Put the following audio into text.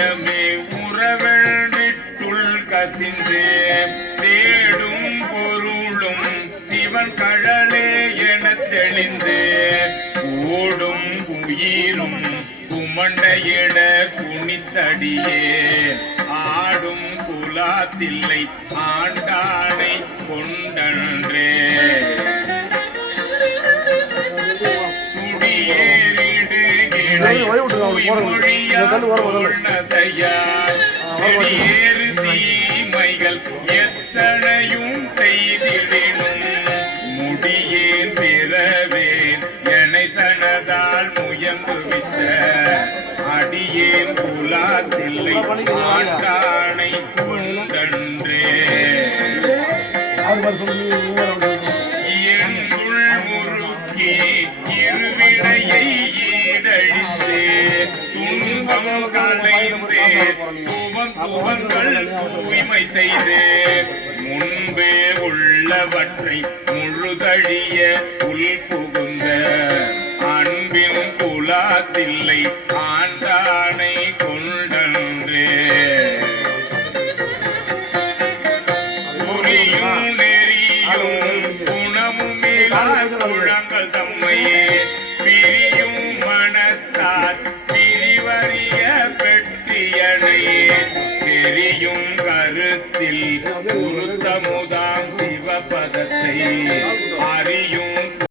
இதயமே உறவெண்டிட்டுள் கசிந்து தேடும் பொருளும் சிவன் கழலே என தெளிந்து ஓடும் உயிரும் குமண்டையிட குனித்தடியே ஆடும் குலாத்தில்லை ஆண்டானை கொண்டன்றே துடியேறிடு செடியேறு தீமைகள் எத்தனையும் செய்திடினும் முடியேன் பிறவேன் என்னை தனதால் முயங்குவித்த அடியேன் குலாத்தில்லை ஆண்டானை கொண்டன்றே எங்குள் முறுக்கி இருவினையை ஈடழித்தே துன்பம் கலைந்தே துவங்கள் தூய்மை செய்தே முன்பே உள்ளவற்றை முழுதழிய உள் புகுந்த அன்பின் குலாத்தில்லை ஆண்டானை கொண்டன்றே புரியும் நெறியும் குணமுமிலா குழங்கள் தம்மையே பிரியும் மனத்தால் பிரிவறிய பெற்றியனை தெரியும் கருத்தில் குருத்தமுத